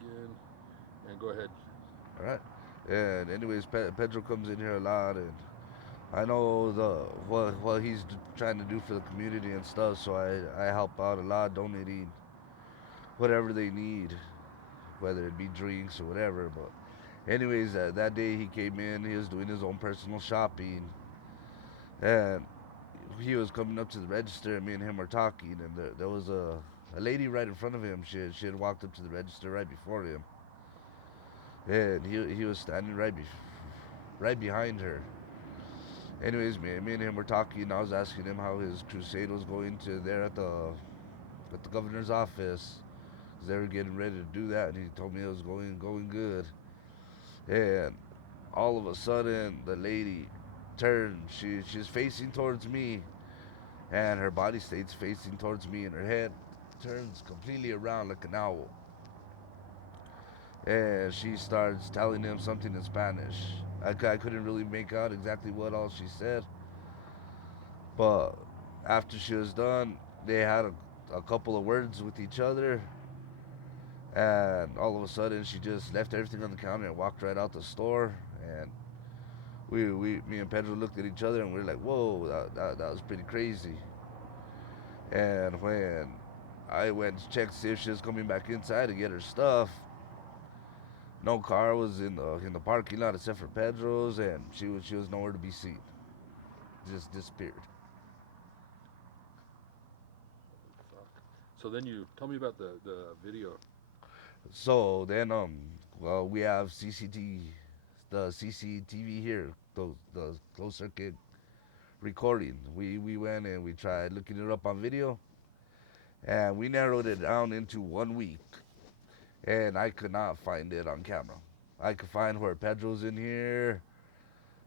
again. And go ahead. All right. And anyways, Pedro comes in here a lot, and I know what he's trying to do for the community and stuff. So I help out a lot, donating whatever they need, whether it be drinks or whatever. But anyways, that day he came in, he was doing his own personal shopping, and he was coming up to the register, and me and him were talking, and there was a lady right in front of him. She had walked up to the register right before him, and he was standing right behind her. Anyways, me and him were talking. And I was asking him how his crusade was going to there at the governor's office. 'Cause they were getting ready to do that, and he told me it was going good. And all of a sudden, the lady turned. She's facing towards me, and her body stays facing towards me, and her head turns completely around like an owl. And she starts telling him something in Spanish. I couldn't really make out exactly what all she said, but after she was done, they had a couple of words with each other, and all of a sudden she just left everything on the counter and walked right out the store. And me and Pedro looked at each other and we were like, "Whoa, that was pretty crazy." And when I went to check to see if she was coming back inside to get her stuff, no car was in the parking lot except for Pedro's, and she was nowhere to be seen. Just disappeared. Fuck. So then you tell me about the video. So then, well, we have the CCTV here, the closed circuit recording. We went and we tried looking it up on video, and we narrowed it down into 1 week, and I could not find it on camera. I could find where Pedro's in here,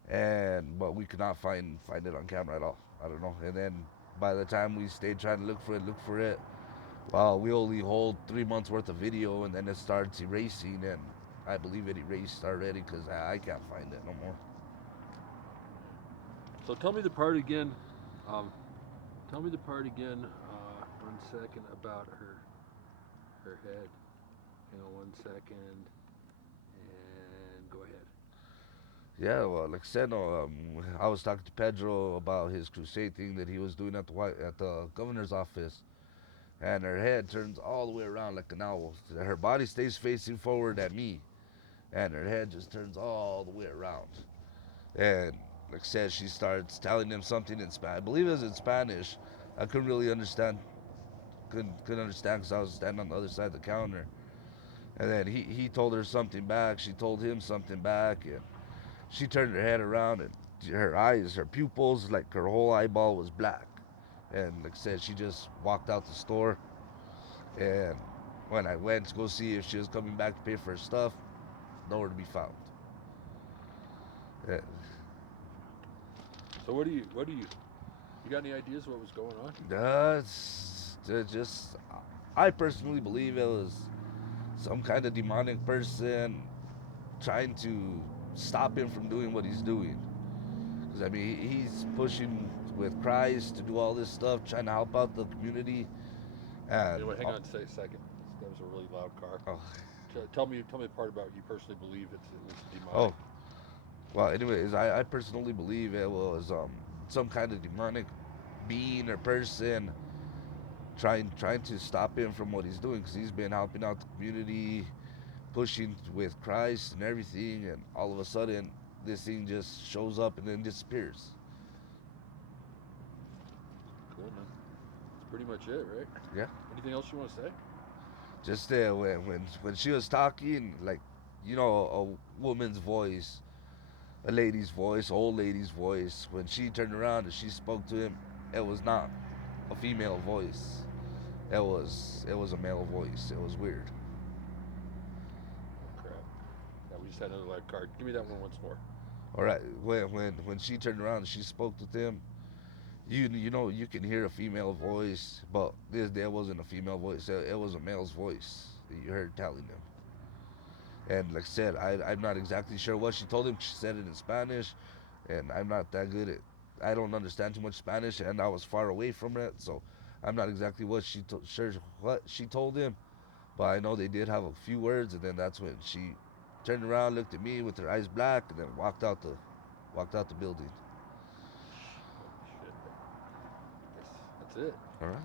and but we could not find it on camera at all. I don't know. And then by the time we stayed trying to look for it, well, we only hold 3 months worth of video, and then it starts erasing, and I believe it erased already because I can't find it no more. So tell me the part again. Um, Tell me the part again. 1 second about her head. Hang on 1 second, and go ahead. Yeah, well, like I said, no, I was talking to Pedro about his crusade thing that he was doing at at the governor's office, and her head turns all the way around like an owl. Her body stays facing forward at me, and her head just turns all the way around. And like I said, she starts telling him something in Spanish. I believe it was in Spanish. I couldn't really understand. Couldn't understand because I was standing on the other side of the counter. And then he told her something back. She told him something back, and she turned her head around, and her eyes, her pupils, like her whole eyeball was black. And like I said, she just walked out the store. And when I went to go see if she was coming back to pay for her stuff, nowhere to be found. Uh, So what do you got any ideas what was going on? That's just. I personally believe it was some kind of demonic person trying to stop him from doing what he's doing. Because I mean, he's pushing with Christ to do all this stuff, trying to help out the community. And Anyway, hang on a second. That was a really loud car. oh, Tell me the part about you personally believe it's demonic. oh, well. Anyways, I personally believe it was some kind of demonic being or person trying to stop him from what he's doing because he's been helping out the community, pushing with Christ and everything, and all of a sudden this thing just shows up and then disappears. Cool, man. That's pretty much it, right? Yeah, Anything else you want to say? just when she was talking, like a woman's voice, a lady's voice, old lady's voice. When she turned around and she spoke to him, it was not a female voice. It was a male voice. It was weird. Oh crap! Yeah, we just had another loud car. Give me that one once more. All right, when she turned around and she spoke with him, you know you can hear a female voice, but this there wasn't a female voice. It was a male's voice that you heard telling him. And like I said, I'm not exactly sure what she told him. She said it in Spanish, and I'm not that good at. I don't understand too much Spanish, and I was far away from it, so I'm not exactly sure what she told him. But I know they did have a few words, and then that's when she turned around, looked at me with her eyes black, and then walked out the building. Shit. Guess that's it. All right.